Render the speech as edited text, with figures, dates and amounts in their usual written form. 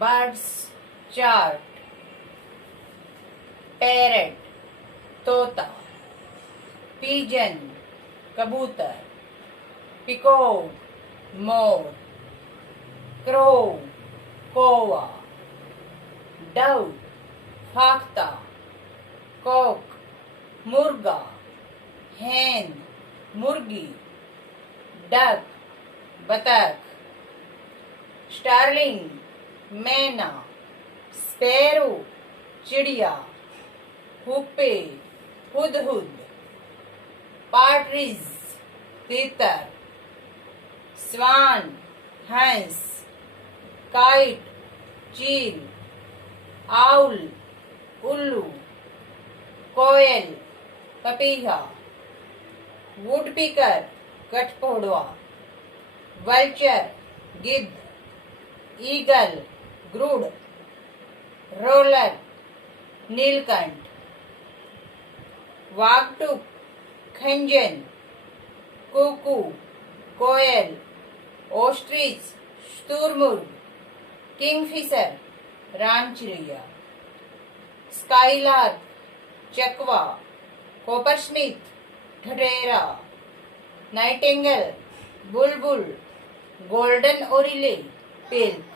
Birds chart, parrot तोता, pigeon कबूतर, peacock मोर, crow कौवा, डव फाख्ता, कॉक मुर्गा, hen मुर्गी, डक बतख, स्टार्लिंग मैना, स्पैरो चिड़िया, हुप्पे हुदहुद, पार्ट्रिज तीतर, स्वान हंस, काइट चील, आउल उल्लू, कोयल पपीहा, वुडपीकर कठफोड़वा, वल्चर गिद्ध, ईगल ग्रुड, रोलर नीलकंठ, वागटुक खंजन, कुकू कोयल, ओस्ट्रिच शुतुरमुर्ग, किंगफिशर रानचिड़िया, स्काईलार्क चकवा, कॉपरस्मिथ ढढेरा, नाइटिंगेल बुलबुल, गोल्डन ओरिले पिल्क।